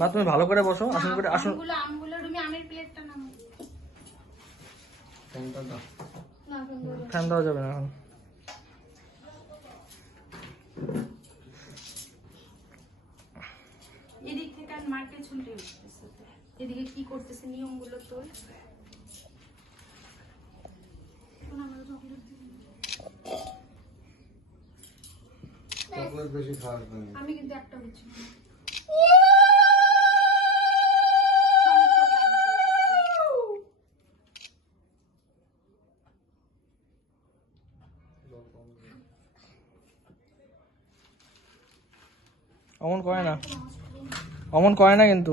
না তুমি ভালো করে বসো, আসন করে আসন। আমগুলো রুমি আমের প্লেটটা নাও। ফ্যানটা দাও। না ফ্যান দেওয়া যাবে না এখন। এদিক থেকে আর মার্কে ছুটে উঠতেছে, এদিকে কি করতেছে নিয়মগুলো তোর। আমি কিন্তু একটা বুঝছি অমন করে না, অমন করে না কিন্তু।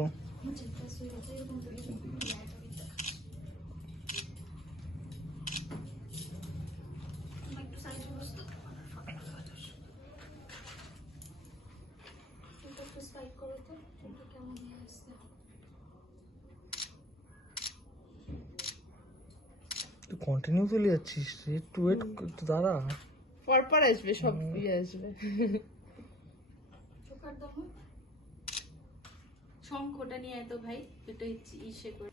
তুই কন্টিনিউ চলে যাচ্ছিস, একটু ওয়েট একটু দাঁড়া। পরপর আসবে, সব ইয়ে আসবে। শঙ্খটা নিয়ে এত ভাই, এটা ইসে করে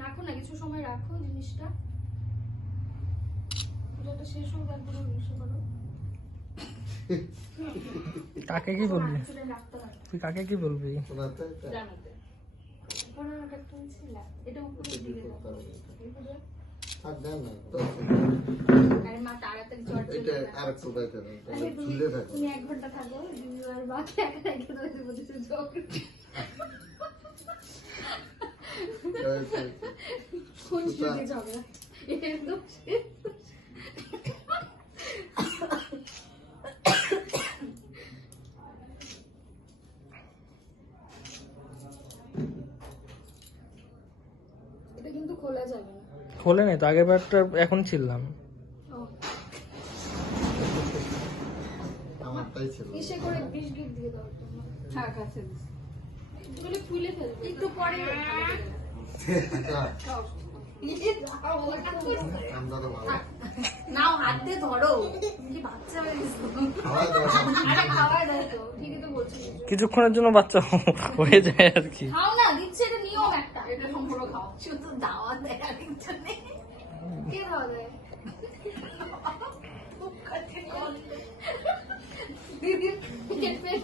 রাখো না, কিছু সময় রাখো জিনিসটা, এটা শেষ হোক তারপরে ইসে করো। কাকে কি বলবি তুই, কাকে কি বলবি? জানাতে একটা ছিল এটা উপরে দিকে দাও। আরে মা তাড়াতাড়ি চর্চা এটা আরেকটু বাইতে দাও, ঝুলে থাকো। তুমি 1 ঘন্টা থাকো, দিদি আর বাকি একা রেখে দাও, এর মধ্যে জোক কোন দিকে ঝগড়া একদম। এটা কিন্তু খোলা যাবে না। খোলে নাই তো, আগের বারটা এখন ছিলাম। আমারটাই ছিল। ইসে করে বিস্কিট দিয়ে দাও তোমরা। থাক আছে এগুলো খুলে ফেলবে একটু পরে। নাও হাত দিয়ে ধরো, কি বাচ্চা হয়ে গেছো। আরে খাওয়া দাও তো, ঠিকই তো বলছি। কিছুক্ষণের জন্য বাচ্চা হয়ে যায় আর কি। খাও না, দিচ্ছে এটা নিয়ম একটা, এটা সম্পূর্ণ খাও। শুধু দাওয়া দেয় আর কিছু নেই। কে দাওয়া দেয়? দিদির পেট